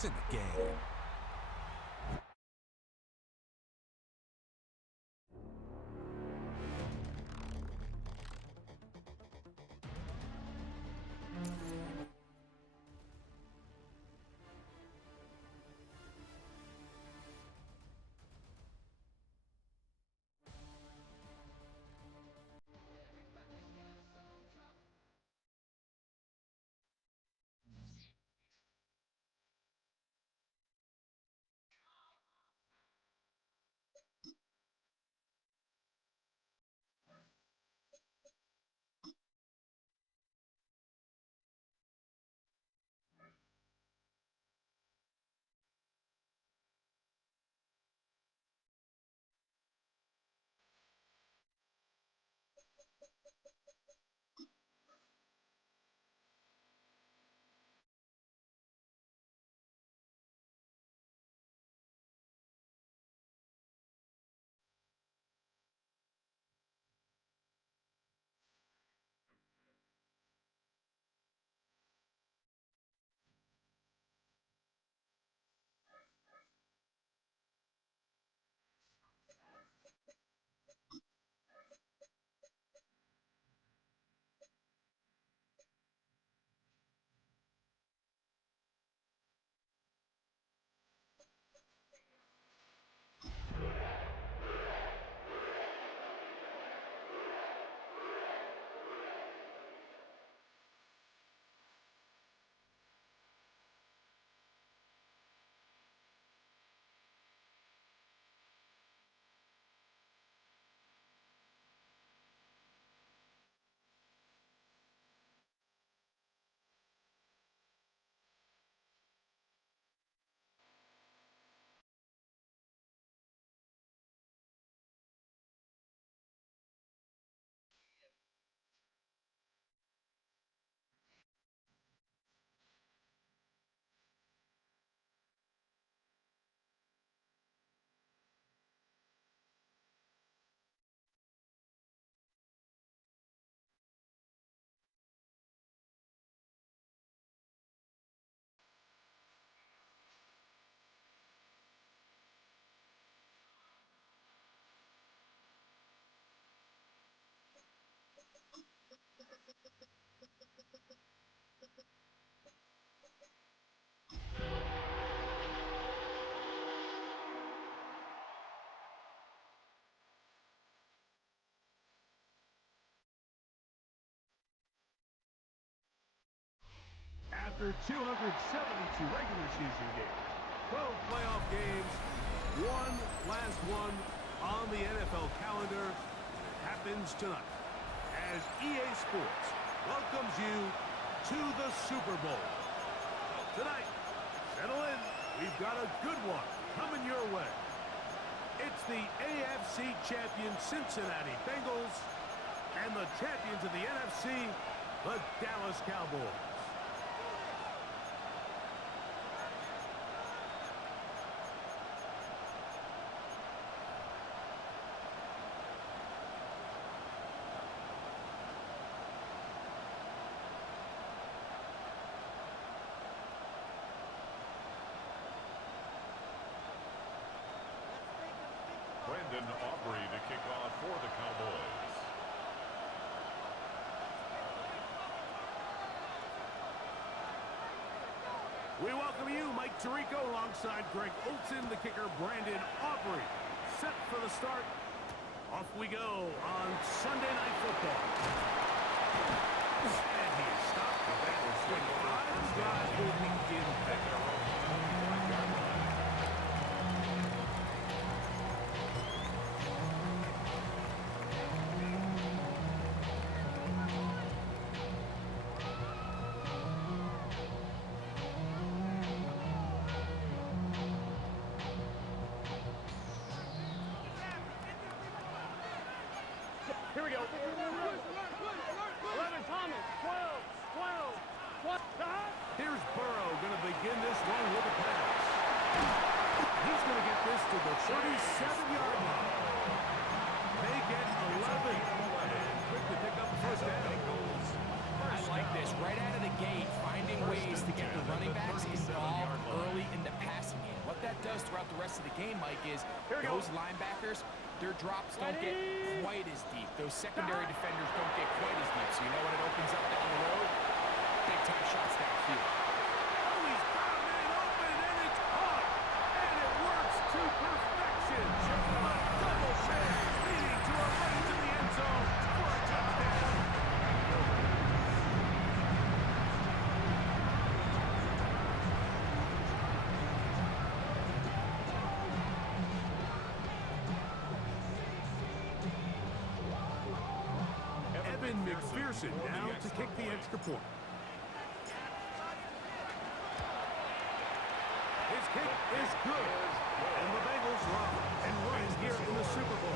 It's in the game. After 272 regular season games, 12 playoff games, one last one on the NFL calendar, and it happens tonight as EA Sports welcomes you to the Super Bowl. Tonight, settle in, we've got a good one coming your way. It's the AFC champion Cincinnati Bengals and the champions of the NFC, the Dallas Cowboys. Aubrey to kick off for the Cowboys. We welcome you, Mike Tirico, alongside Greg Olson, the kicker, Brandon Aubrey. Set for the start. Off we go on Sunday Night Football. And he is stopped. That was 25. Drive will begin there. here we go. 11 Thomas, 12. Here's Burrow going to begin this one with a pass. He's going to get this to the 37-yard line. They get 11 and quick to pick up the first down. I like this. Right out of the gate, finding finding ways to get the running backs involved early in the passing game. What that does throughout the rest of the game, Mike, is those linebackers, their drops don't get quite as deep. Those secondary defenders don't get quite as deep. So you know when it opens up down the road? Big-time shots downfield. Oh, he's got a man open, and it's caught. And it works to perfection. A double shake leading to a run into the end zone for a touchdown. McPherson now to kick the extra point. His kick is good. And the Bengals rock and run here in the Super Bowl.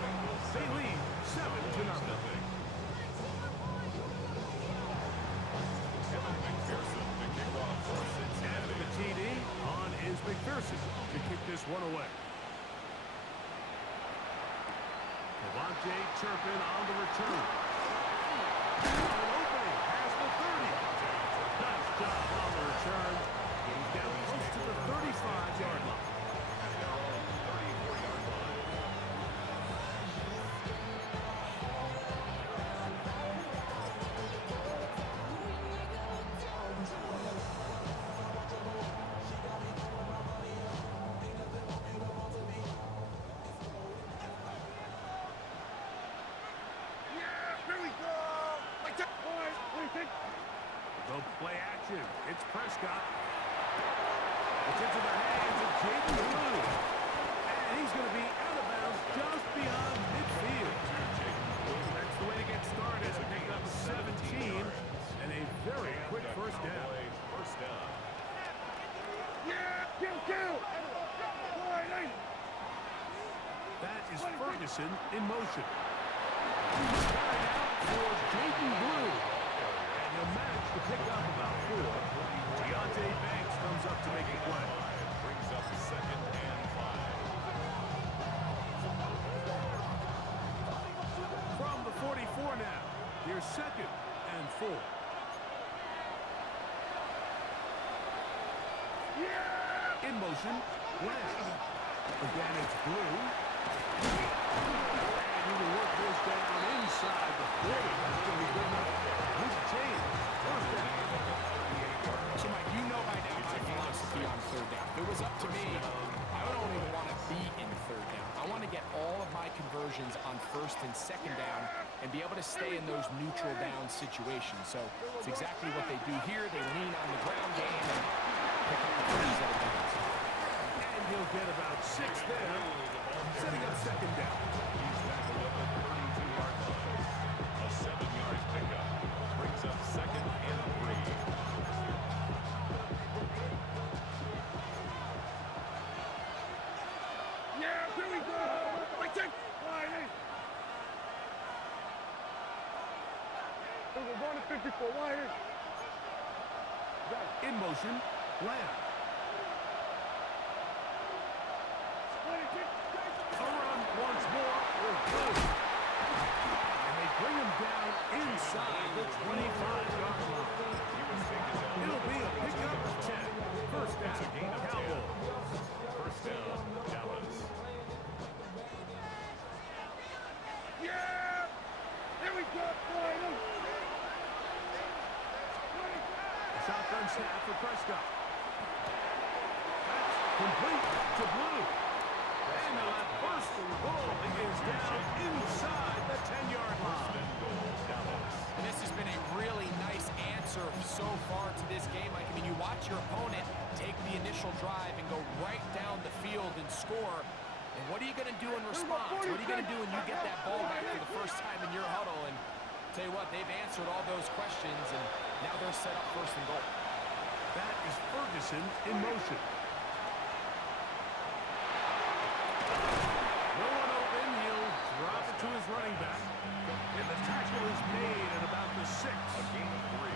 They lead 7-0. McPherson to kick off for Cincinnati. After the TD, on is McPherson to kick this one away. Devontae Turpin on the return. An opening past the 30. Nice job on the return. He's down close to the 35-yard line. Go play action. It's Prescott. It's into the hands of Jaden Blue. And he's going to be out of bounds just beyond midfield. That's the way to get started. Picking up 17 and a very quick first down. That is Ferguson in motion. Carried out for Jaden Blue. And he'll manage to pick up about 4. Deontay Banks comes up to make the play. Brings up 2nd and 5. From the 44 now. Here's 2nd and 4. In motion, Lamb. Again, it's Blue. And he will work this down inside the 40. That's going to be good enough. Here's a change. First down. So, Mike, you know by now my philosophy on third down. If it was up to me, I don't even want to be in third down. I want to get all of my conversions on 1st and 2nd down and be able to stay in those neutral down situations. So it's exactly what they do here. They lean on the ground game and pick up the first set of downs. And he'll get about 6 there, setting up 2nd down. He's back up at the 32-yard line. A 7-yard pickup. Brings up 2nd and 3. We're going to 54 wide. In motion, Lamb. A run once more is good. And they bring him down inside the 25-yard line. It'll be a pickup of 10. First down, Cowboys. First down, Dallas. Here we go, Shotgun snap for Prescott. That's complete to Blue. And the left first and goal is down inside the 10-yard line. And this has been a really nice answer so far to this game. Like, I mean, you watch your opponent take the initial drive and go right down the field and score. And what are you going to do in response? What are you going to do when you get that ball back for the first time in your huddle? And tell you what, they've answered all those questions, and now they're set up 1st and goal. That is Ferguson in motion. No one open. He'll drop it to his running back. And the tackle is made at about the 6. A gain of 3.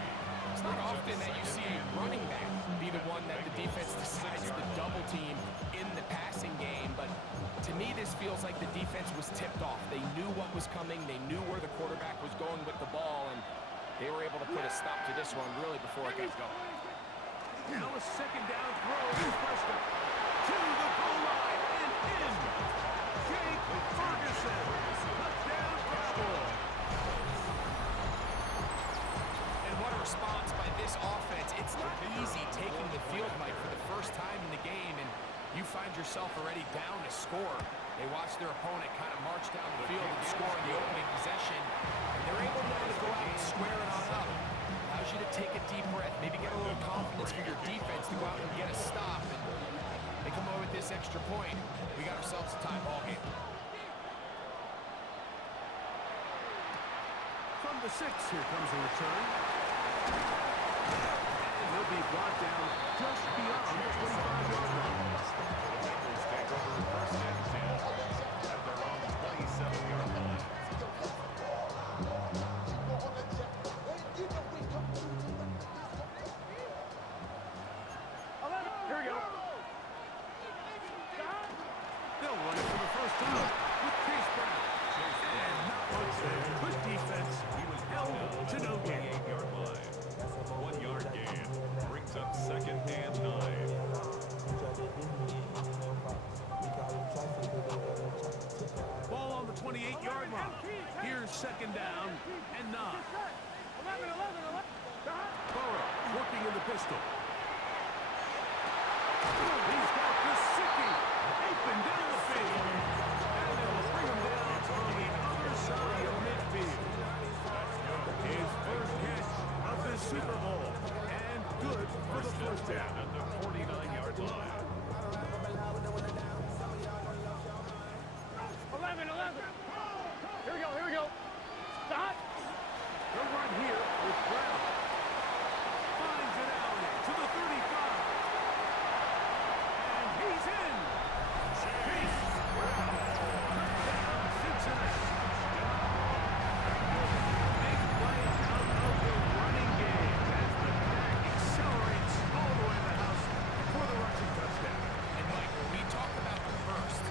It's not often that you see a running back be the one that the defense decides to double team in the passing game, but to me this feels like the defense was tipped off. They knew what was coming, they knew where the quarterback was going with the ball, and they were able to put a stop to this one really before it got going. Now a second down throw is Prescott. To the goal line and in. Jake Ferguson. Touchdown Cowboys. And what a response by this offense. It's not easy taking the field, Mike, for the first time in the game, and you find yourself already down to score. They watch their opponent kind of march down the field and score in the opening possession, and they're able now to go out and square it on up. Allows you to take a deep breath, maybe get a little confidence for your defense to go out and get a stop. And they come away with this extra point. We got ourselves a tie ball game. From the 6, here comes a return. And he'll be brought down just beyond the 25-yard line. The Bengals take over first and 10 at their own 27-yard line. Here we go. They'll run it for the first time with Chase Brown. And not much there. Good defense. He was held to no gain. 28-yard line. 1-yard gain. Brings up second and 9. Ball on the 28-yard line. Here's second down and 9. 11. Burrow working in the pistol. He's got the Gesicki open down the field. And they'll bring him down on the other side of midfield. His first catch of the Super Bowl. And good for the first down. At the 49-yard line. 11. Here we go. Stop. They'll run here with Brown. Finds it out to the 35. And he's in. Chase Brown. Touchdown, Cincinnati. Big play out of the running game as the back accelerates all the way to the house for the rushing touchdown. And Mike, when we talk about the burst,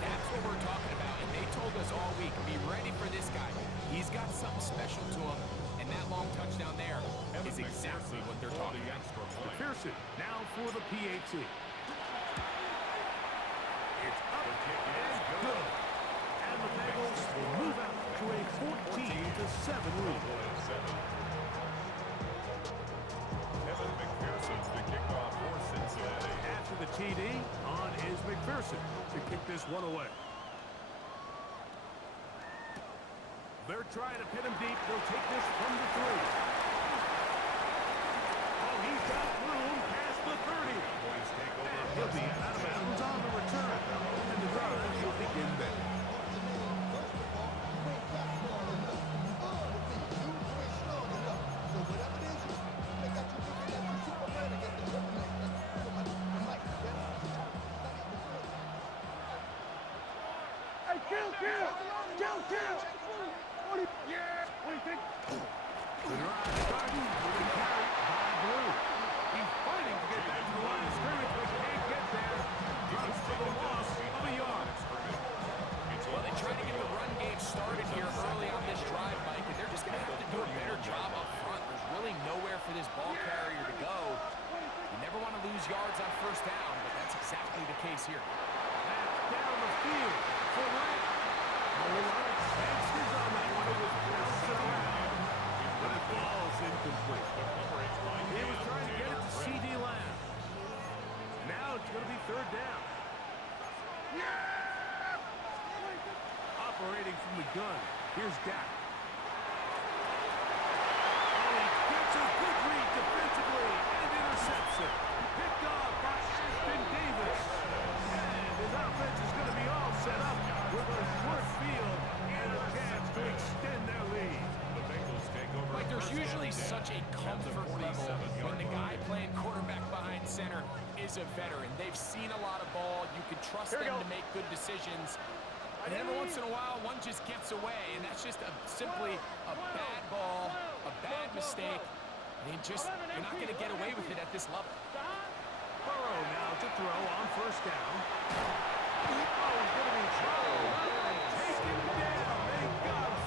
that's what we're talking about. And they told us all week, be ready for this guy. He's got something special to him. And that long touchdown there is exactly what they're talking about. McPherson now for the PAT. It's up and good. And the Bengals will move out to a 14-7 lead. Evan McPherson to kick off for Cincinnati. After the TD, on is McPherson to kick this one away. They're trying to pin him deep. They'll take this from the 3. Oh, he's got room past the 30. Cowboys take over. And he'll be out of bounds on the return. And the drive will begin there. Hey, kill. Yeah. What do you think? The drive starting with a carry by Blue. He's fighting to get back to the line of scrimmage, but can't get there. Drops for the loss of a yard. Well, they try to get the run game started here early on this drive, Mike, and they're just going to have to do a better job up front. There's really nowhere for this ball carrier to go. You never want to lose yards on first down, but that's exactly the case here. That's down the field for Lamb. A lot of chances on that one. It was bouncing around, but it falls incomplete. He was trying to get it to C.D. Lamb. Now it's going to be third down. Operating from the gun. Here's Dak. Oh, he gets a good read defensively and intercepts it. Picked off by Ashton Davis. And his offense is going to be all set up with a short field and a chance to extend their lead. The Bengals take over. Like, there's usually such a comfort level when the guy playing quarterback behind center is a veteran. They've seen a lot of ball. You can trust them to make good decisions. And every once in a while, one just gets away, and that's just simply a bad ball, a bad mistake. And you're not going to get away with it at this level. Burrow now to throw on first down. Oh, he's going to be thrown and taken down. They got him.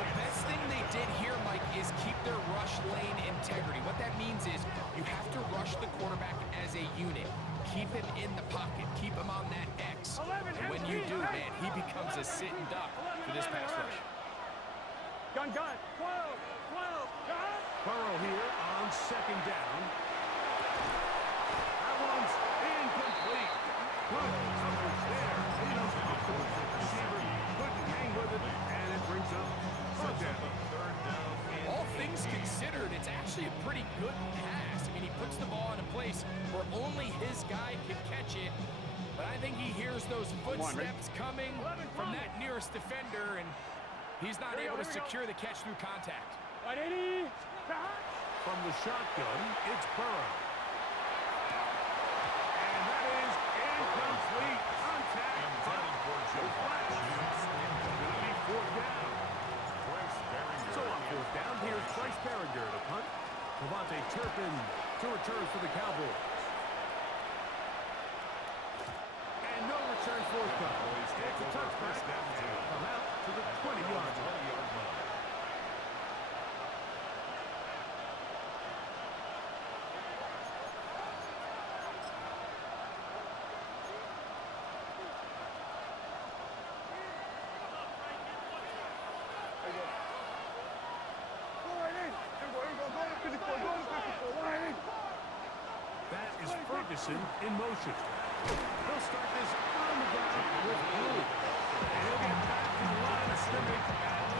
The best thing they did here, Mike, is keep their rush lane integrity. What that means is You have to rush the quarterback as a unit. Keep him in the pocket. Keep him on that X. And when you do, man, he becomes a sitting duck for this pass rush. Gun, 12, 12, gun. Burrow here on second down. That one's incomplete. Good coverage there. He doesn't have to look for the receiver. Couldn't hang with it, and it brings up third down. All things considered, it's actually a pretty good pass. I mean, he puts the ball in a place where only his guy can catch it. But I think he hears those footsteps coming from that nearest defender, and he's not able to secure the catch through contact. 180. From the shotgun, it's Burrow. And that is incomplete. Contact. Going to be fourth down. So on fourth down, here's Bryce Behringer to punt. Devontae Turpin to return for the Cowboys. And no return forthcoming. It's a touchback. Come out to the 20-yard line. That is Ferguson in motion. They'll start this on the ground with Blue. And he'll get back to the line of scrimmage at best.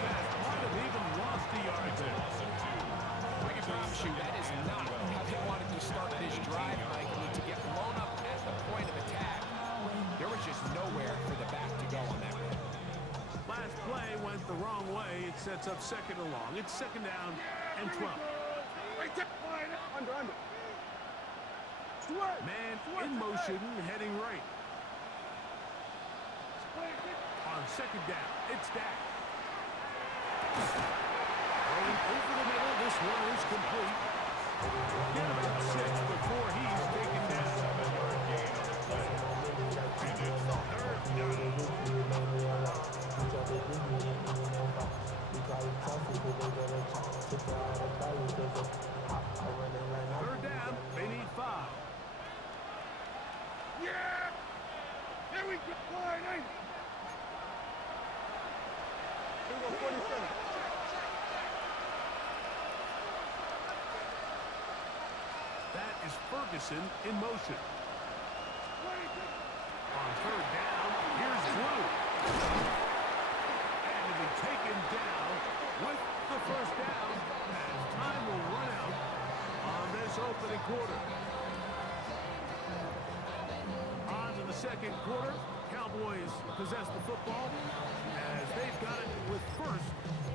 Might have even lost a yard there. I can promise you that is not how they wanted to start this drive, Mike. I mean, to get blown up at the point of attack, there was just nowhere for the back to go on that one. Last play went the wrong way. It sets up second and long. It's second down and 12. Under. Man in motion, heading right. On second down, it's Dak. Rolling over the middle, this one is complete. Get about 6 before he's taken down. Third down, they need 5. Yeah! There we go! 47. That is Ferguson in motion. On third down, here's Blue. And he'll be taken down with the first down as time will run out on this opening quarter. On to the second quarter. Cowboys possess the football as they've got it with first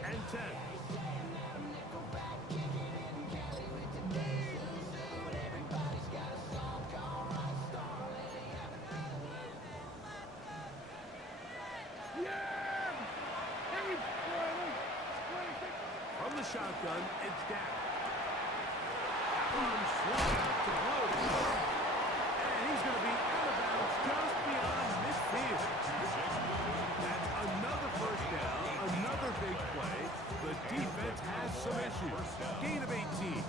and 10. From the shotgun, it's Dak. One swung out to Blue. And he's going to be out of bounds just beyond midfield. That's another first down, another big play. The defense has some issues. Gain of 18.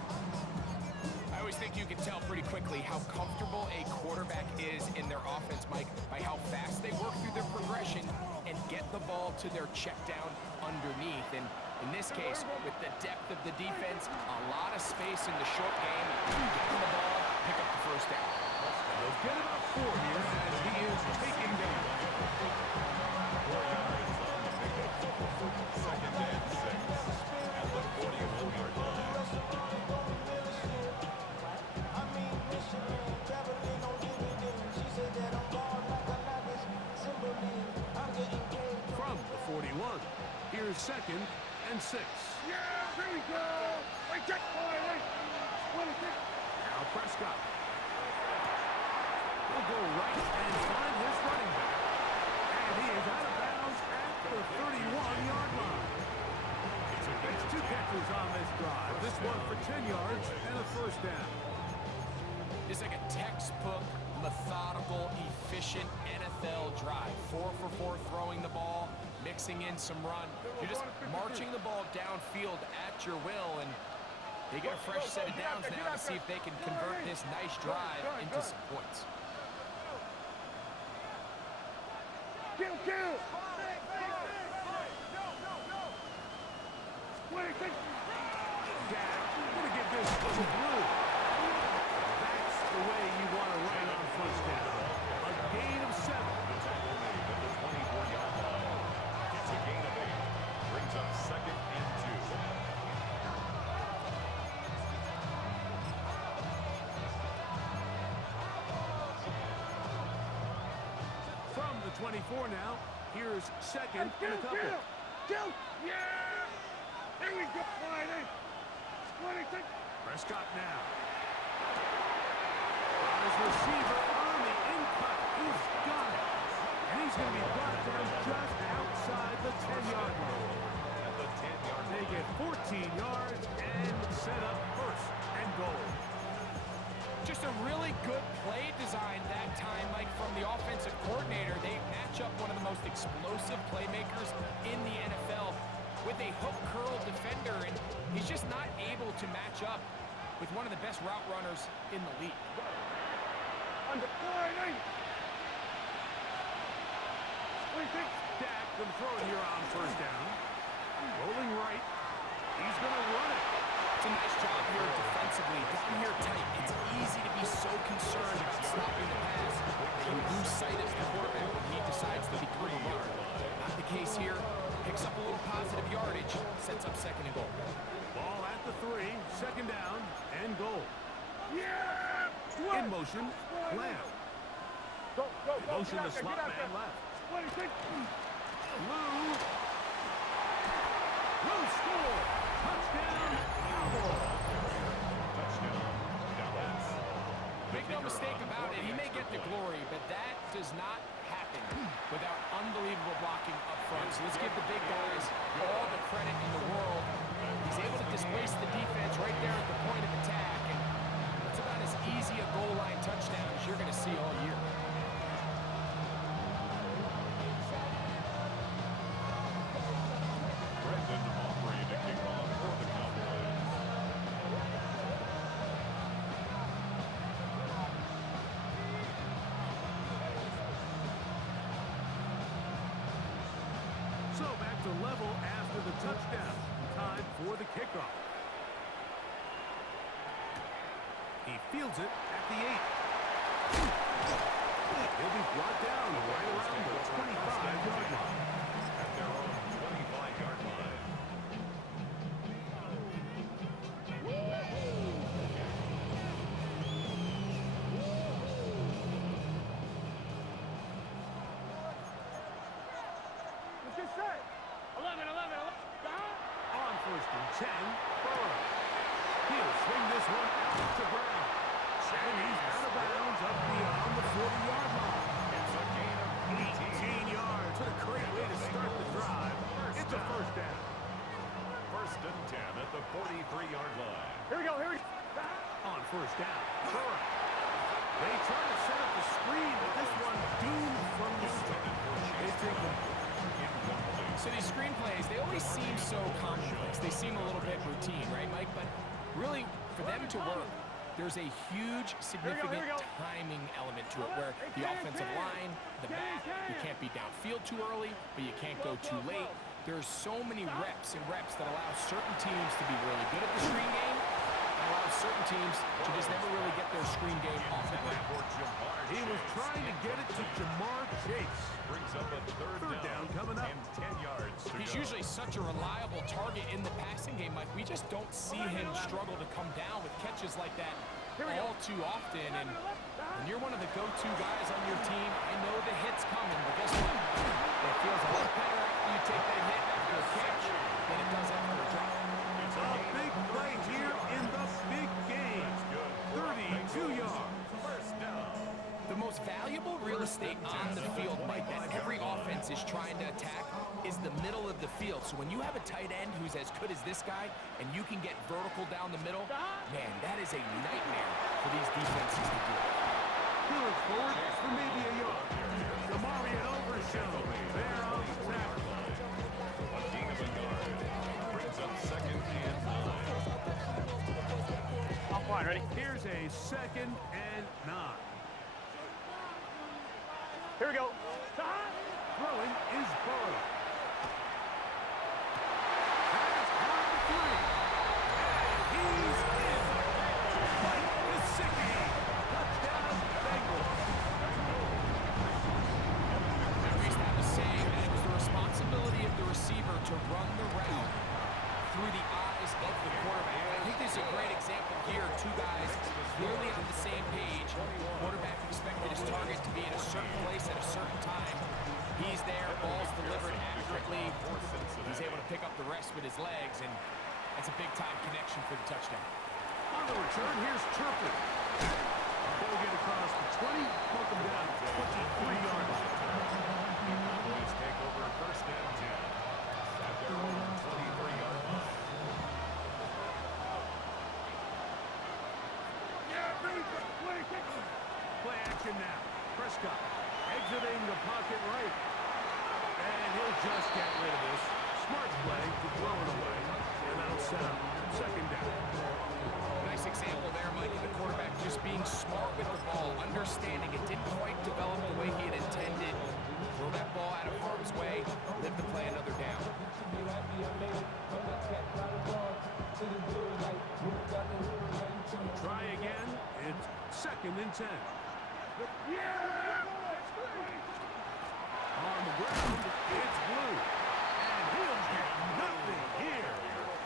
I always think you can tell pretty quickly how comfortable a quarterback is in their offense, Mike, by how fast they work through their progression and get the ball to their check down underneath. And in this case, with the depth of the defense, a lot of space in the short game, get the ball, pick up the first down. And they'll get about 4 here as he is taken down. 4 yards on the pickup. Second and 6 at the 41-yard line. From the 41, here's second and 6. Yeah, there we go. Wait, check. 26. Now Prescott. He'll go right and find his running back. And he is out of bounds at the 31-yard line. It's 2 catches on this drive. This one for 10 yards and a first down. It's like a textbook, methodical, efficient NFL drive. 4 for 4 throwing the ball, mixing in some run. You're just marching the ball downfield at your will, and They get a fresh set of downs now to see if they can convert this nice drive into some points. Kill! Dak, gonna give this to Blue. That's the way you want to run it on first down. A gain of 7. The tackle made at the 24-yard line. It's a gain of 8. Brings up 2nd and 2. From the 24 now, here's 2nd and a couple. Kill! Yeah! Here we go, Friday. 26. Prescott now. On his receiver on the in-cut. He's got it. And he's going to be brought down just outside the 10-yard line. At the 10-yard They get 14 yards and set up 1st and goal. Just a really good play design that time, Mike, from the offensive coordinator. They match up one of the most explosive playmakers in the NFL with a hook curl defender, and he's just not able to match up with one of the best route runners in the league. Under 40. Dak can throw it here on 1st down. Rolling right. He's going to run it. It's a nice job here defensively. Down here tight, it's easy to be so concerned about stopping the pass. You lose sight of the quarterback when he decides to become a runner. Not the case here. Picks up a little positive yardage, sets up 2nd and goal. Ball at the 3, 2nd down and goal. Yeah! In motion, Lamb. Go. Motion to slot man left. 26. Lou score. Touchdown, Cowboys. touchdown. Dallas. Make no mistake about it, he may get the glory, but that does not happen without unbelievable blocking up front. So let's give the big guys all the credit in the world. He's able to displace the defense right there at the point of attack, and that's about as easy a goal line touchdown as you're going to see all year. Brendan Aubrey to kick off for the Cowboys. So back to level after the touchdown. Time for the kickoff. He fields it at the 8. He'll be brought down right around the 25-yard line. At their own 25-yard line. What's this say? 11. On 1st and 10, Burrow. He'll swing this one out to Brown. And he's out of bounds up beyond the 40-yard line. It's a gain of 18 yards. What a great way to start the drive. It's a 1st down. 1st and 10 at the 43-yard line. Here we go. On 1st down, Burrow. They try to set up the screen, but this one doomed from the start. It's incomplete. So these screenplays, they always seem so commonplace. They seem a little bit routine, right, Mike? But really, for them to work, there's a huge, significant timing element to it where the offensive line, the back, you can't be downfield too early, but you can't go too late. There's so many reps that allow certain teams to be really good at the screen game and allow certain teams to just never really get their screen game off the ground. He was trying to get it to Jamar Chase. Brings up a third down coming up. and 10 yards to He's go. usually such a reliable target in the passing game, Mike. We just don't see him struggle to come down with catches like that all too often. And when you're one of the go-to guys on your team, I know the hit's coming, but guess what? It feels a lot better after you take that hit after a catch than it does after a drop. It's A big play here in the big game. 32 yards. First down. The most valuable real estate on the field, Mike, that every offense is trying to attack is the middle of the field. So when you have a tight end who's as good as this guy and you can get vertical down the middle, man, that is a nightmare for these defenses to do. He'll look forward for maybe a yard. The Mario Overshow. There on the tackle. A gain of a yard. Brings up 2nd and 9. line, ready? Here's a 2nd and 9. Here we go. Throwing is Burrow. Has caught the 3. And he's in. Like the Sicky. Touchdown, Bengals. We used to have a saying that it was the responsibility of the receiver to run the route through the eyes of the quarterback. I think this is a great example here. Two guys clearly on the same page. Quarterback expected his target to be in a certain place at a certain time. He's there, ball's delivered accurately. He's able to pick up the rest with his legs, and that's a big-time connection for the touchdown. On the return, here's Turpin. They'll get across the 20, put them down 23-yard line. Cowboys take over 1st and 10 at their own 23-yard line. Play action now. Prescott exiting the pocket right. And he'll just get rid of this. Smart play to throw it away. And that'll set up 2nd down. Nice example there, Mike, of the quarterback just being smart with the ball, understanding it didn't quite develop the way he had intended. Throw that ball out of harm's way, live to play another down. Try again. It's 2nd and 10. On the ground, it's Blue. And he'll get nothing here.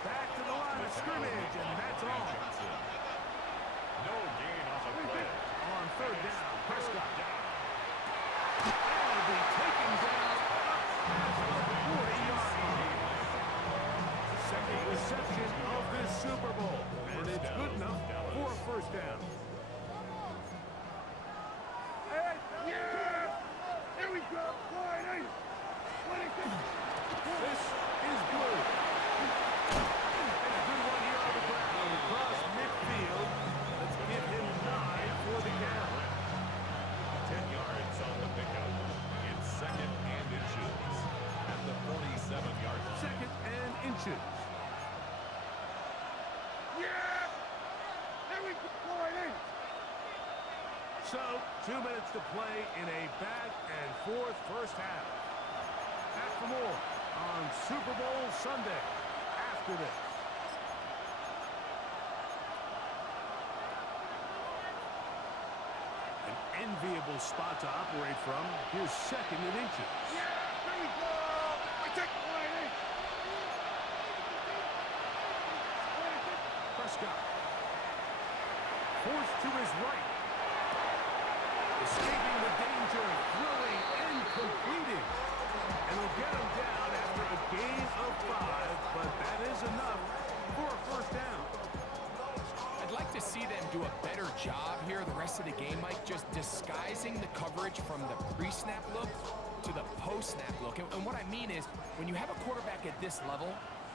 Back to the line of scrimmage, and that's all. No gain on the play. On 3rd down, Prescott. And be taken down up past the 40-yard line. 2nd reception of this Super Bowl. And it's good enough for a 1st down. Here we go. This is Blue. And a good one here on the ground across midfield. Let's give him 9 for the count. 10 yards on the pickup. It's 2nd and inches at the 47-yard line. 2nd and inches. Here we go. So, 2 minutes to play in a back-and-forth 1st half. Back for more on Super Bowl Sunday after this. An enviable spot to operate from. Here's 2nd and inches. Here we go. Prescott. Forced to his right. Escaping the danger, throwing and completing. And he'll get him down after a gain of 5, but that is enough for a 1st down. I'd like to see them do a better job here the rest of the game, Mike, just disguising the coverage from the pre-snap look to the post-snap look. And what I mean is, when you have a quarterback at this level,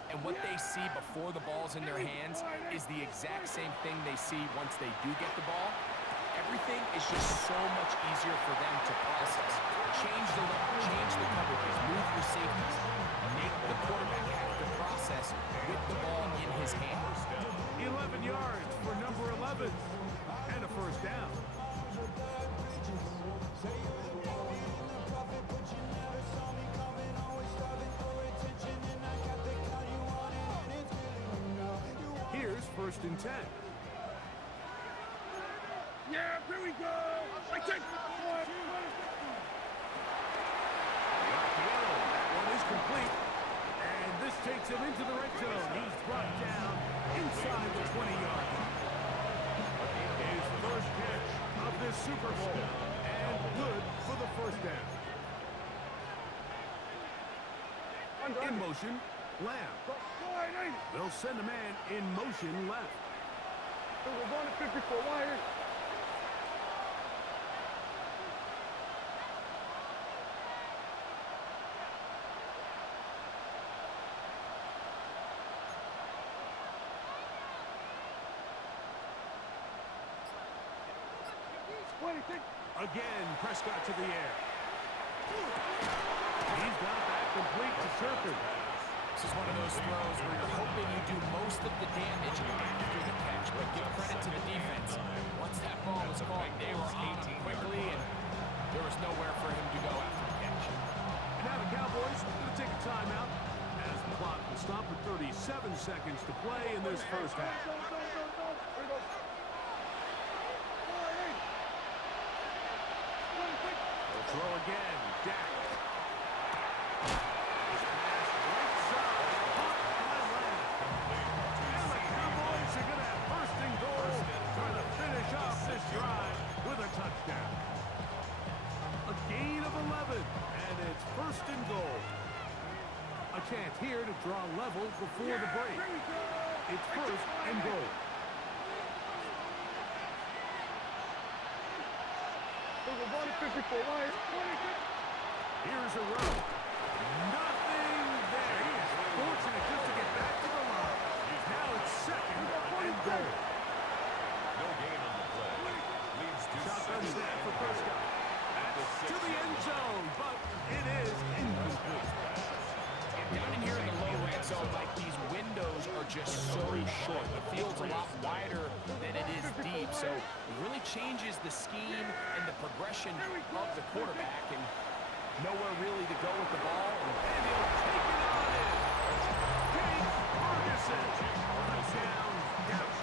and what they see before the ball's in their hands is the exact same thing they see once they do get the ball, everything is just so much easier for them to process. Change the look, change the coverages, move your safeties, make the quarterback have to process with the ball in his hand. 11 yards for number 11, and a 1st down. Here's 1st and 10. Here we go. That one is complete. And this takes him into the red zone. He's brought down inside the 20-yard line. His 1st catch of this Super Bowl. And good for the 1st down. In motion, Lamb. They'll send a man in motion left. We're going to 54 wide. Again, Prescott to the air. He's got that complete to Turpin. This is one of those throws where you're hoping you do most of the damage after the catch, but give credit to the defense. seconds to play in this first half. Here we go. They'll throw again. Dak. This pass right side. Caught by Lamb. And the Cowboys are going to have first and goal, trying to finish off this drive with a touchdown. A gain of 11, and it's first and goal. A chance here to draw level before the break. It's first and goal. Here's a run. Nothing there. He is fortunate just to get back to the line. Now it's second and goal. No gain on the play. Leads to Shotgun second snap for and Prescott. That's to the end zone, but it is incomplete. Down in here in the low red zone, like these windows are just so short. The field's a lot wider than it is deep, so it really changes the scheme and the progression of the quarterback, and nowhere really to go with the ball. And he'll take it on in. Jake Ferguson. Touchdown, Dallas.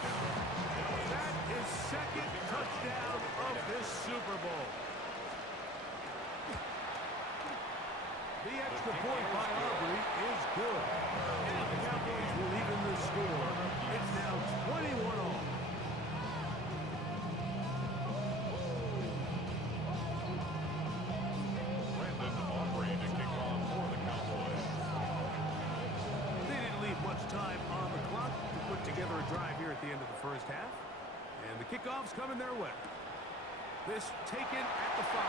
That is second touchdown of this Super Bowl. The extra point by Aubrey is good. And the Cowboys will even the score. It's now 21 all. Brandon Aubrey to kick off for the Cowboys. They didn't leave much time on the clock to put together a drive here at the end of the first half. And the kickoff's coming their way. This taken at the 5.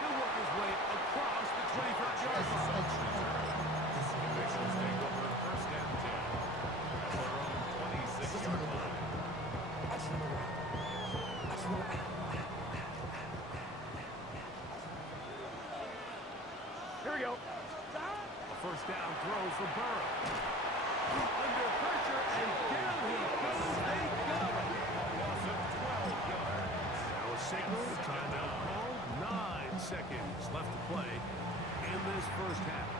He'll work his way across the 25-yard line. Bengals take over first and 10 at their own 26-yard line. Here we go. A first down throw for Burrow. Under pressure, and down he goes. They got him. Loss of 12 yards. Now a signal, timeout called. 9 seconds left to play in this first half.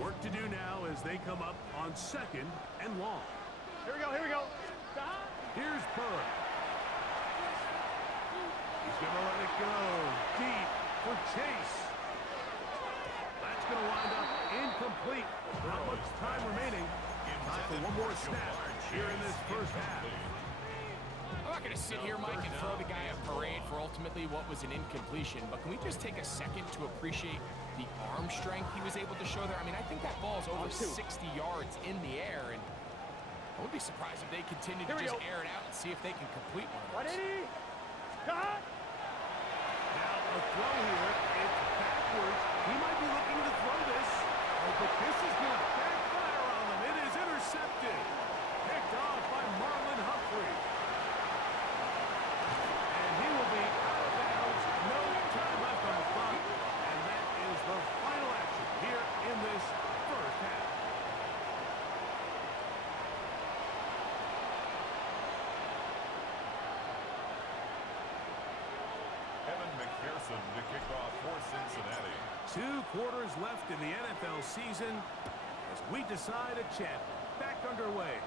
Work to do now as they come up on second and long. Here we go. Here's Burrow. He's going to let it go deep for Chase. That's going to wind up incomplete. Not much time remaining. Time for one more snap here in this first half. I'm not going to sit here, Mike, and throw the guy a parade for ultimately what was an incompletion, but can we just take a second to appreciate the arm strength he was able to show there? I mean, I think that ball's over 60 yards in the air, and I wouldn't be surprised if they continue to just air it out and see if they can complete one of those. Now a throw here. It's backwards. He might be looking to throw this. Oh, but this is going to backfire on them. It is intercepted. Picked off by Marlon Humphrey. And he will be out of bounds. No time left on the clock. And that is the final action here in this first half. McPherson to kick off for Cincinnati. 2 quarters left in the NFL season as we decide a champion. Back underway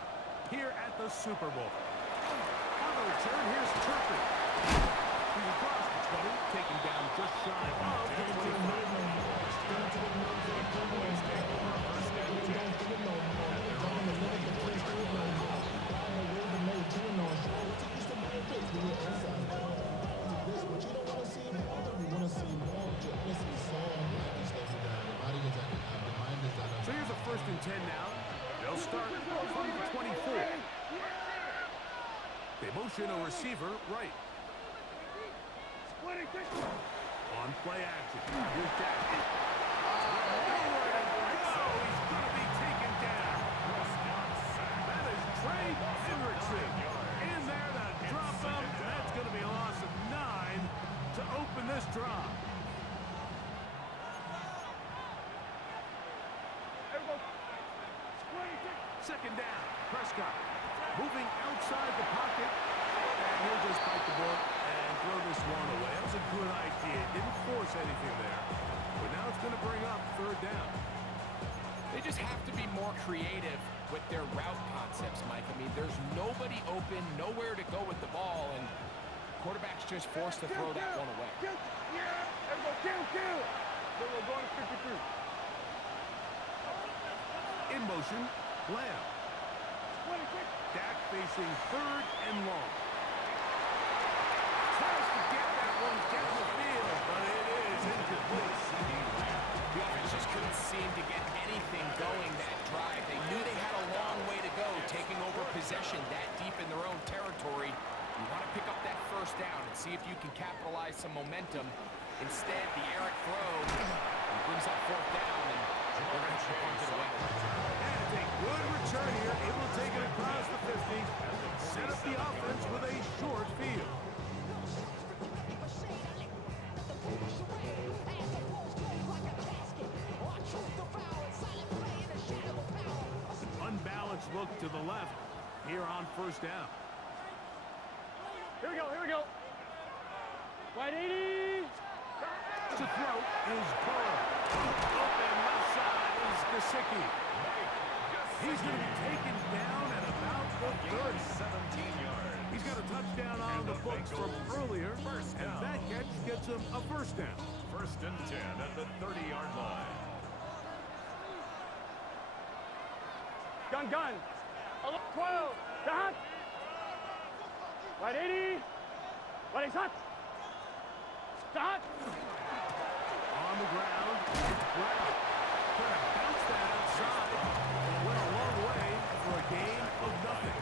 here at the Super Bowl. On the return, here's Turpin. He's across the 20, taken down just shy of the 25. Cowboys take over first and 10 at their own 24-yard line. So here's a first and 10 now. They'll start from the 24. They motion a receiver right. On play action. Here's Dak. Nowhere to go. He's going to be taken down. That is Trey Hendrickson. In there to drop him. That's going to be a loss of 9 to open this drive. Second down. Prescott moving outside the pocket. And he'll just bite the bullet and and throw this one away. That was a good idea. Didn't force anything there. But now it's going to bring up third down. They just have to be more creative with their route concepts, Mike. I mean, there's nobody open, nowhere to go with the ball, and quarterback's just forced to throw that one away. Yeah, everybody kill. Then we're going to 53. In motion, Lamb. Dak facing third and long. Tries to get that one down the field, but it is incomplete. The offense just couldn't seem to get anything going that drive. They knew they had a long way to go, taking over possession that deep in their own territory. You want to pick up that first down and see if you can capitalize some momentum. Instead, the errant throw brings up fourth down, and we're going to have to punt it away. And it's a good return here, able to take it across the 50, set up the offense with a short field. An unbalanced look to the left here on first down. Here we go. Wide 80. To throw is Burrow. Open left side is Gesicki. He's going to be taken down at about the 30. 17 yards. He's got a touchdown on the books from earlier, and that catch gets him a first down. First and 10 at the 30-yard line. Gun. 12. Down. Wide 80. Wide hot. Down. On the ground, it's Brown. Trying to bounce that outside. It went a long way for a gain of nothing.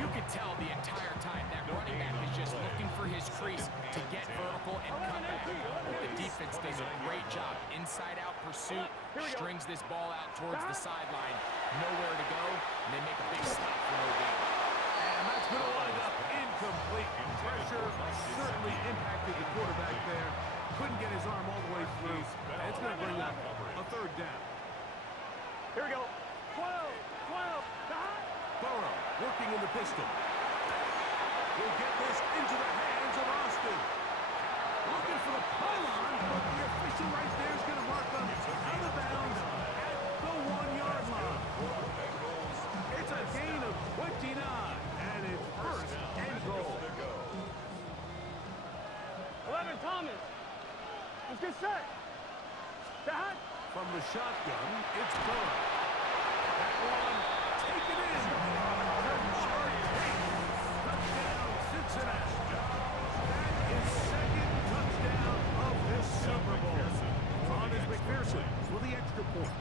You could tell the entire time that running back is just looking for his crease to get vertical and cut back. But the defense does a great job. Inside-out pursuit, strings this ball out towards the sideline. Nowhere to go, and they make a big stop for no gain. And that's going to wind up incomplete. Pressure certainly impacted the quarterback there. Couldn't get his arm all the way through. And it's going to bring up a third down. Here we go. 12. Burrow working in the pistol. Will get this into the hands of Austin. Looking for the pylon, but the official right there is going to mark him out of bounds at the 1-yard line. It's a gain of 29, and it's first and goal. 11 Thomas. Let's get set. Down. From the shotgun, it's Burrow. That one taken in. Touchdown, Cincinnati. That is second touchdown of this Super Bowl. On is McPherson for the extra point.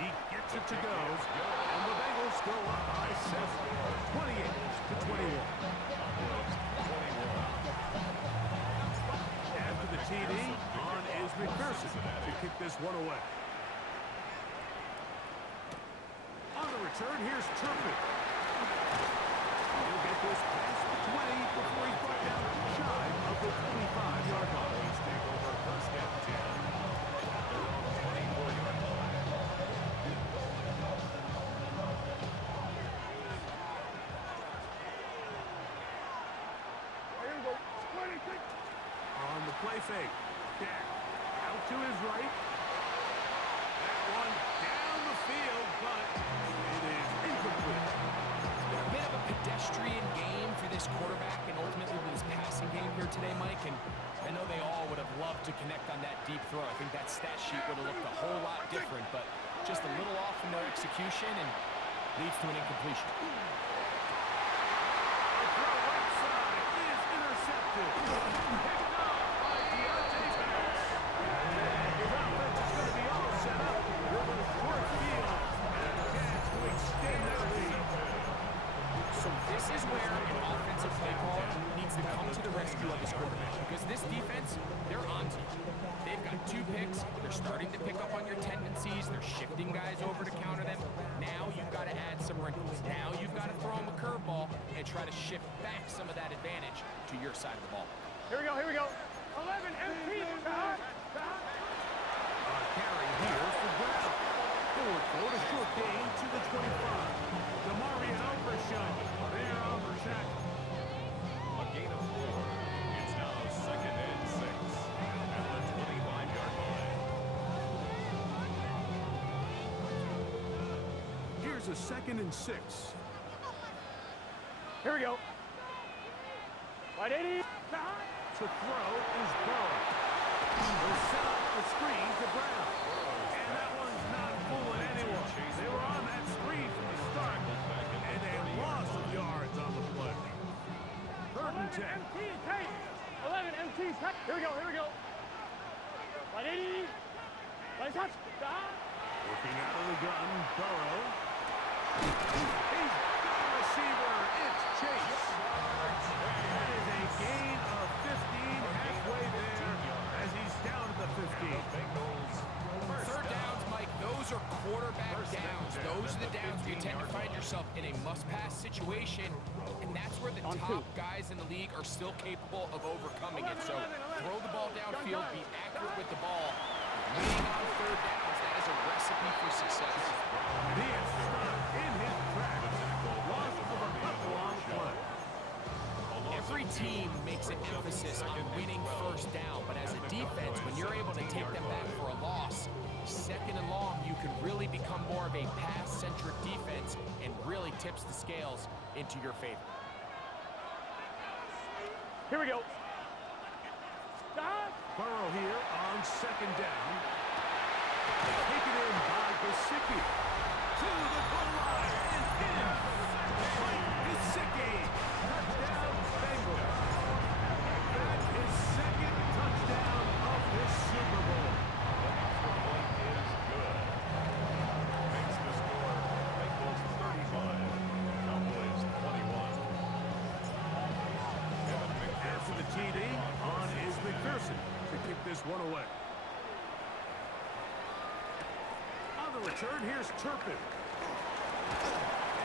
He gets it to go, and the Bengals go up by 7, 28-21. After the TD, on is McPherson to kick this one away. On the return, here's Turpin. He'll get this past the 20 before he's brought down shy of the 25-yard line. Take over first and 10. Their own 24-yard line. Here we go. 26. On the play fake, Dak out to his right. That one down the field, but it is incomplete. A bit of a pedestrian game for this quarterback and ultimately this passing game here today, Mike. And I know they all would have loved to connect on that deep throw. I think that stat sheet would have looked a whole lot different, but just a little off in their execution and leads to an incompletion. The throw right side is intercepted. Picked off by Deontay Harris. And his offense is going to be all set up with a short field and a chance to extend their lead. So this is where an offensive play caller needs to come to the rescue of his quarterback, because this defense, they're onto you. They've got 2 picks. They're starting to pick up on your tendencies. They're shifting guys over to counter them. Now you've got to add some wrinkles. Now you've got to throw them a curveball and try to shift back some of that advantage to your side of the ball. Here we go. 11 MP. Down. Carry here for Brown. Forward, a short gain to the 25. DeMario Overshown. Here's a 2nd and 6. Here we go. Right 80. To throw is Burrow. He'll set up the screen to Brown. And that one's not fooling anyone. They were on that screen from the start, and they lost some yards on the play. 3rd and 10. MT tight. 11 MT tight. Here we go. Here we go. Right 80. Right touch. Working out of the gun, Burrow. He's got a receiver. It's Chase. That is a gain of 15 halfway there as he's down at the 15. 3rd downs, Mike, those are quarterback downs. Those are the downs where you tend to find yourself in a must-pass situation, and that's where the top guys in the league are still capable of overcoming it. So throw the ball downfield, be accurate with the ball. Winning on 3rd downs, that is a recipe for success. And he is stopped in his tracks. Loss of a couple on the play. Every team makes an emphasis on winning 1st down, but as a defense, when you're able to take them back for a loss, 2nd and long, you can really become more of a pass-centric defense and really tips the scales into your favor. Here we go. Burrow here on 2nd down. Taken in by Gesicki. To the goal line and in. Mike Gesicki. Touchdown, Bengals. That is 2nd touchdown of this Super Bowl. Is good. Makes the score Bengals 35, Cowboys 21. After the TD, on is McPherson to kick this one away. On the return, here's Turpin. And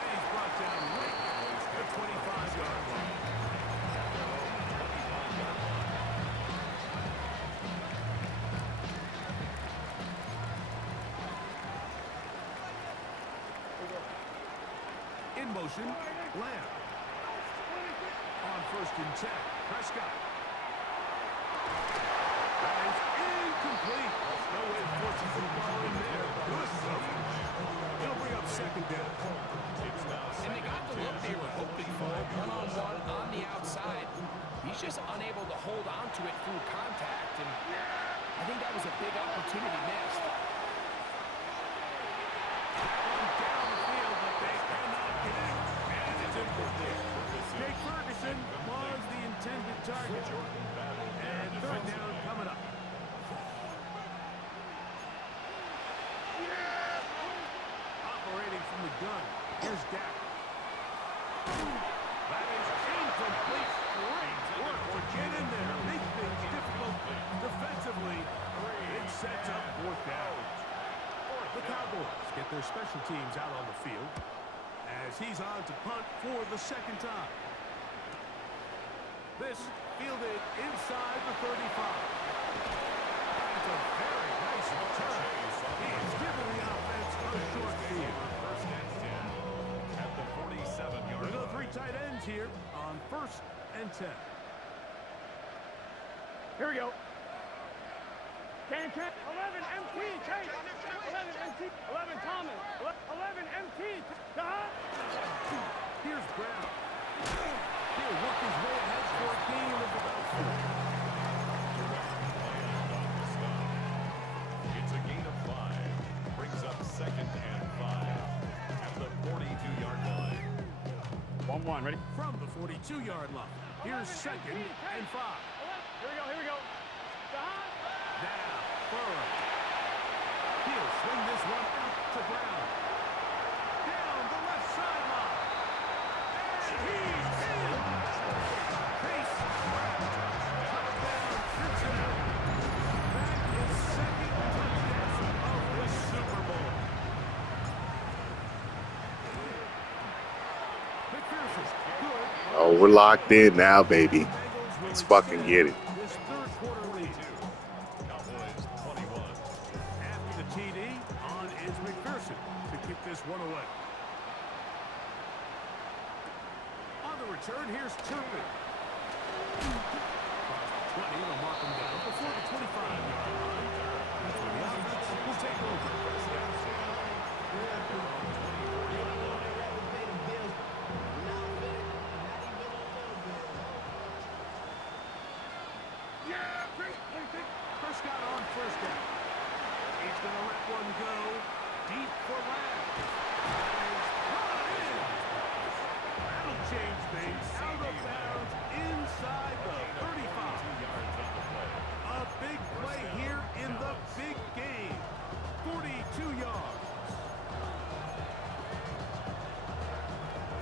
he's brought down late at the 25-yard line. In motion, Lamb. On 1st and 10, Prescott. That is incomplete. No way to force the ball in there. Good coverage. They'll bring up 2nd down. And they got the look they were hoping for, one-on-one on the outside. He's just unable to hold on to it through contact, and I think that was a big opportunity missed. Down the field, but they cannot connect. And it's incomplete. Jake Ferguson was the intended target. And 3rd down coming up. Operating from the gun. Here's Dak. That is incomplete. Great work to get in there. Make things difficult defensively. It sets up 4th down. The Cowboys get their special teams out on the field as he's on to punt for the 2nd time. This fielded inside the 35. That's a very nice return. He's given the offense a short field. 1st and 10 at the 47-yard line. We'll go 3 tight ends here on 1st and 10. Here we go. 11 MT tight. 11 MT. 11 Thomas. 11 MT. Here's Brown. He'll work his way ahead for a gain of about 4. It's a gain of 5. Brings up 2nd and 5 at the 42-yard line. 1-1, ready? From the 42-yard line, here's 2nd and 5. Here we go, here we go. Now, Burrow. He'll swing this one out to Brown. Down the left sideline. And he's in. Chase Brown. Touchdown, Cincinnati. That is 2nd touchdown of the Super Bowl. McPherson, good. Oh, we're locked in now, baby. Let's fucking get it. This 3rd quarter lead. Cowboys 21. After the TD, on is McPherson to kick this one away. On the return, here's Turpin. Across the 20, they'll mark him down before the 25-yard line. That's where the offense will take over.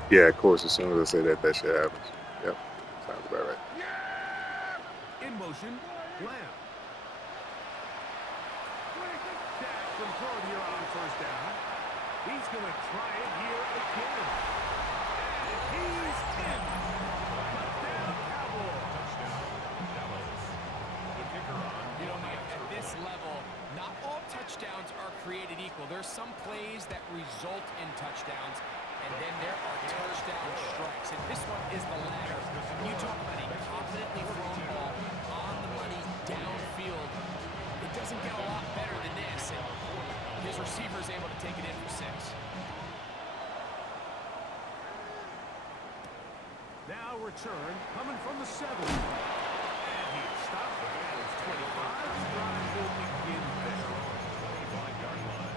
Yeah, of course. As soon as I say that, that shit happens. Yep. Sounds about right. In motion, Lamb. Dak can throw it here on first down. He's going to try it here again. And he's in. Touchdown, Cowboys. Touchdown, Dallas. The kicker on. You know, Mike, at this level, not all touchdowns are created equal. There's some plays that result in touchdowns, and then there are touchdown strikes. And this one is the latter. When you talk about a confidently thrown ball on the money downfield, it doesn't get a lot better than this. And his receiver is able to take it in for 6. Now return coming from the 7. And he stopped the Bengals 25. Drive will begin there. 25-yard line.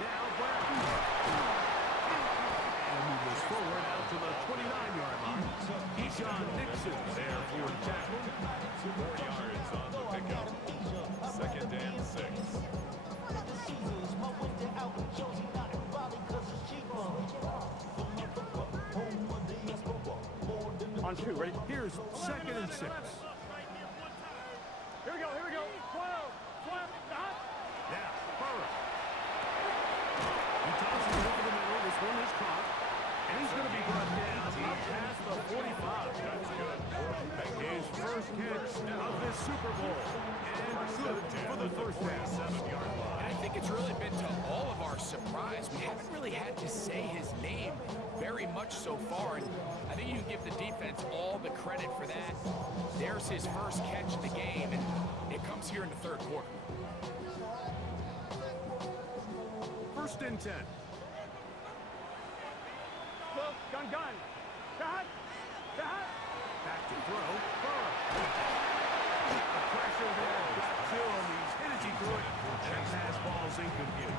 Now Brown. And moves forward out to the 29-yard line. Keyshawn Nixon there for the tackle. 4 yards on the pickup. Second and 6. On 2, ready? Here's second and 6. Here we go, here we go. 12, 12, stop. Now, Burrow. He tosses it over the middle. This one is caught. And he's going to be brought down up past the 45. That's good. His first catch of this Super Bowl. And good for the first down. 7-yard line. And I think it's really been to all of our surprise. We haven't really had to say his name very much so far. And I think you can give the defense all the credit for that. There's his first catch of the game, and it comes here in the third quarter. First and 10. Look, gun. Stop. Stop. Back to throw. Burrow. A pressure there. Got two on these. Hit as he threw it. That pass falls incomplete.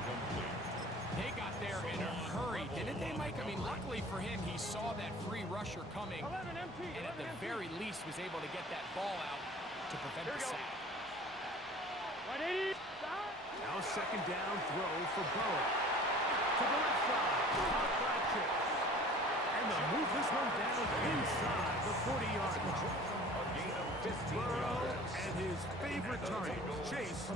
They got there in a hurry, didn't they, Mike? I mean, luckily for him, he saw that free rusher coming, 11 MT. and at the 11 MT. very least was able to get that ball out to prevent Here the we go. sack. 180. Stop. Now second down throw for Burrow. To the left side. Caught by Chase. And they'll move this one down inside the 40-yard line. A gain of 15 Burrow yards. and his favorite target, Chase,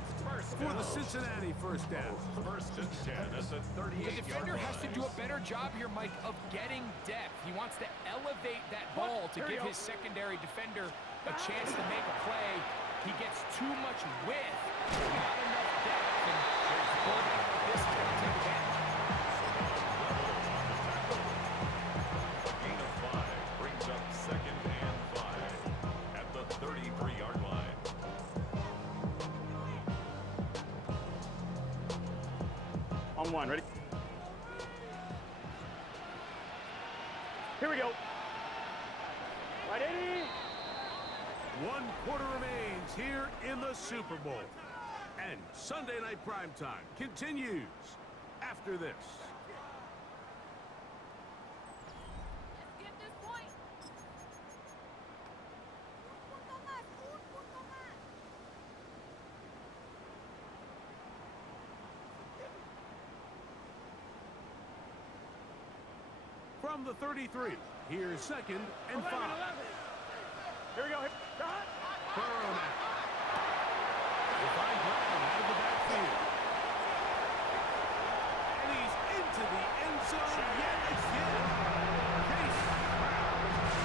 for the Cincinnati first down. First and 10 at the The 38-yard defender has to line. do a better job here, Mike, of getting depth. He wants to elevate that ball to give his secondary defender a chance to make a play. He gets too much width, not enough depth, and the quarterback like this is going to take advantage. A gain of 5 brings up second and 5 at the 33-yard line. On 1, ready? Here we go. 180. 1 quarter remains here in the Super Bowl. And Sunday Night Primetime continues after this. Let's get this point. Un punto más, un punto más. From the 33, here's second and 5. 11. Here we go. Stop. Burrow now. They find Brown out of the backfield. And he's into the end zone yet again. Case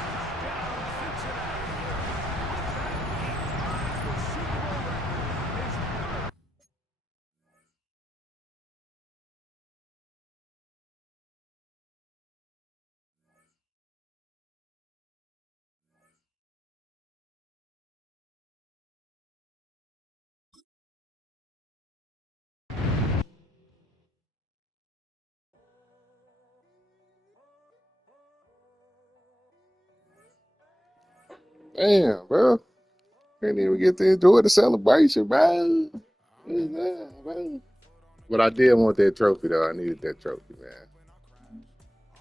touchdown Cincinnati. With that, he ties the Super Bowl record. His third. Damn, bro. Can't even get to enjoy the celebration, bro. What is that, bro? But I did want that trophy, though. I needed that trophy, man.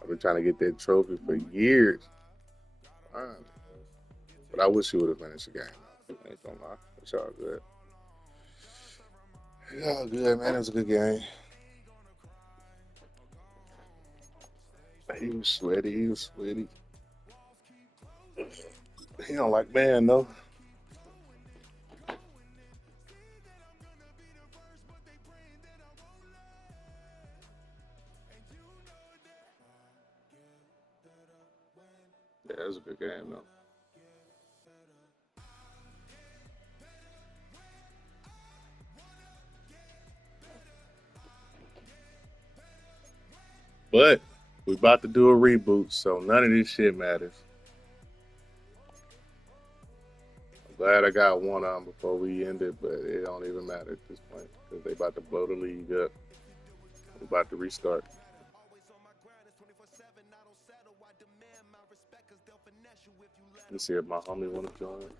I've been trying to get that trophy for years. But I wish he would have finished the game. I ain't gonna lie. It's all good. It's all good, man. It was a good game. He was sweaty. He was sweaty. He don't like man, though. Yeah, it was a good game, though. But we about to do a reboot, so none of this shit matters. I'm glad I got one on before we end it, but it don't even matter at this point because they about to blow the league up. We about to restart. Let's see if my homie want to join.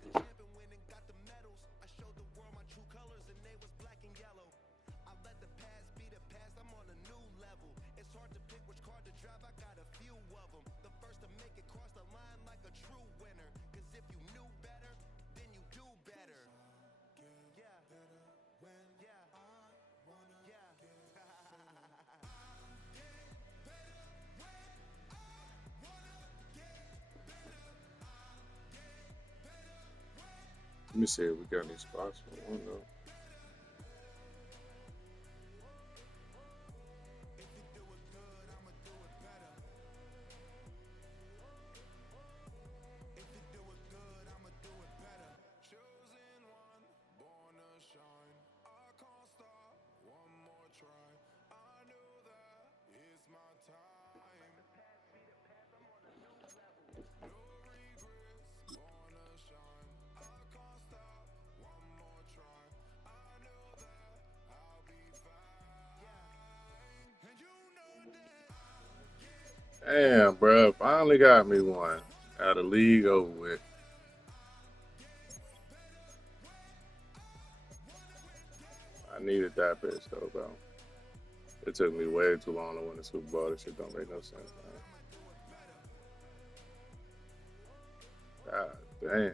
Let me see if we got any spots for one though. Damn, bro, finally got me one. Out of league over with. I needed that bitch though, bro. It took me way too long to win the Super Bowl. This shit don't make no sense, man. God damn.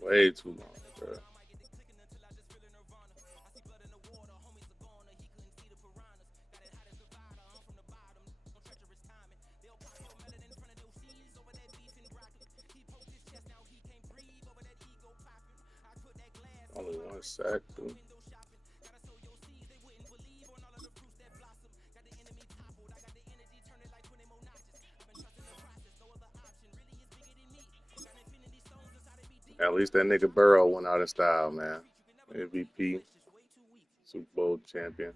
Way too long, bro. Only one sack, too. At least that nigga Burrow went out of style, man. MVP, Super Bowl champion.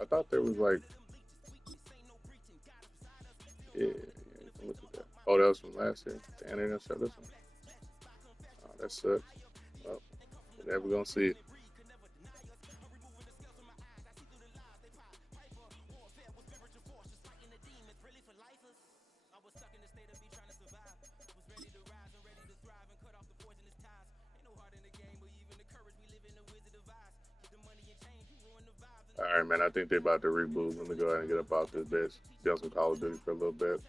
I thought there was like, yeah, look at that. Oh, that was from last year. Damn, they didn't show this one. Oh, that sucks. Well, we're never gonna see it. All right, man. I think they about to reboot. Let me go ahead and get up off this bitch. Be on some Call of Duty for a little bit.